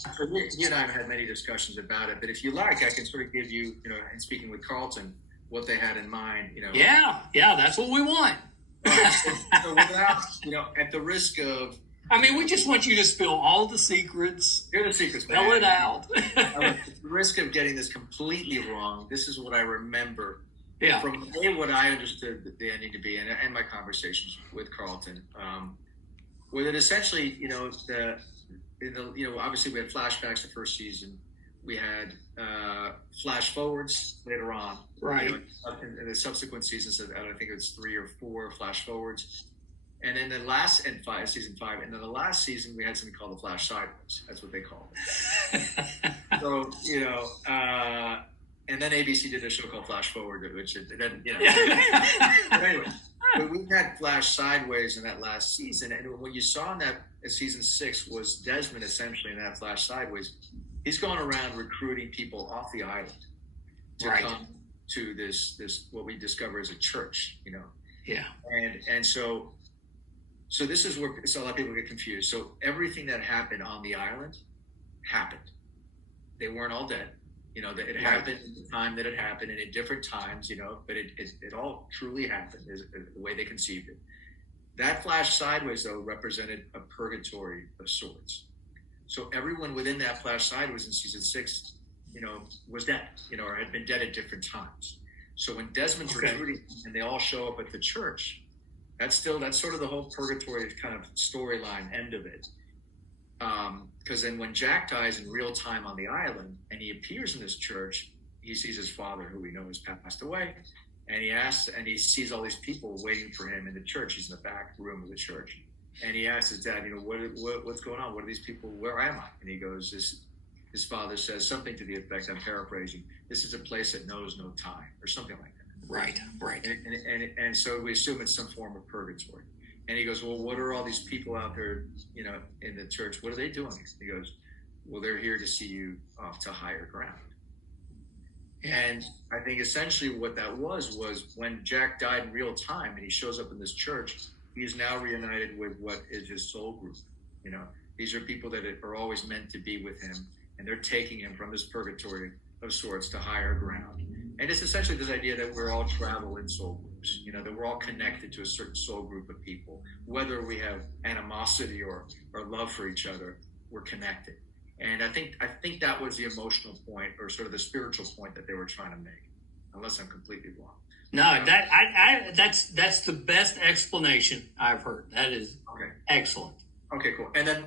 So you and I have had many discussions about it, but if you like, I can sort of give you, in speaking with Carlton, what they had in mind, Yeah, that's what we want. So without, at the risk of, I mean, we just want you to spill all the secrets. here are the secrets, man. Spell it out. At the risk of getting this completely wrong, this is what I remember from what I understood the ending to be, and my conversations with Carlton, where that essentially, obviously we had flashbacks the first season. We had flash forwards later on. Right. In the subsequent seasons, I don't think it's 3 or 4 flash forwards. And then season 5, and then the last season we had something called the flash sideways. That's what they called it. So, and then ABC did a show called Flash Forward, which then, But anyway, but we had flash sideways in that last season. And what you saw in that season 6 was Desmond essentially in that flash sideways. He's going around recruiting people off the island to come to this what we discover as a church, Yeah. And so this is where a lot of people get confused. So everything that happened on the island happened. They weren't all dead. It happened at the time that it happened, and at different times, but it all truly happened is the way they conceived it. That flash sideways, though, represented a purgatory of sorts. So everyone within that flash sideways in season 6, was dead, or had been dead at different times. So when Desmond's recruiting and they all show up at the church, that's sort of the whole purgatory kind of storyline end of it. Because then when Jack dies in real time on the island and he appears in this church, he sees his father, who we know has passed away, and he sees all these people waiting for him in the church. He's in the back room of the church. And he asks his dad, what's going on? What are these people? Where am I? And he goes, his father says something to the effect, I'm paraphrasing, this is a place that knows no time, or something like that. Right. And so we assume it's some form of purgatory. And he goes, well, what are all these people out there, in the church? What are they doing? He goes, well, they're here to see you off to higher ground. Yeah. And I think essentially what that was when Jack died in real time and he shows up in this church, he is now reunited with what is his soul group. These are people that are always meant to be with him, and they're taking him from this purgatory of sorts to higher ground. And it's essentially this idea that we're all travel in soul groups, that we're all connected to a certain soul group of people. Whether we have animosity or love for each other, we're connected. And I think that was the emotional point, or sort of the spiritual point that they were trying to make, unless I'm completely wrong. No, that's the best explanation I've heard. That is excellent. Okay, cool. And then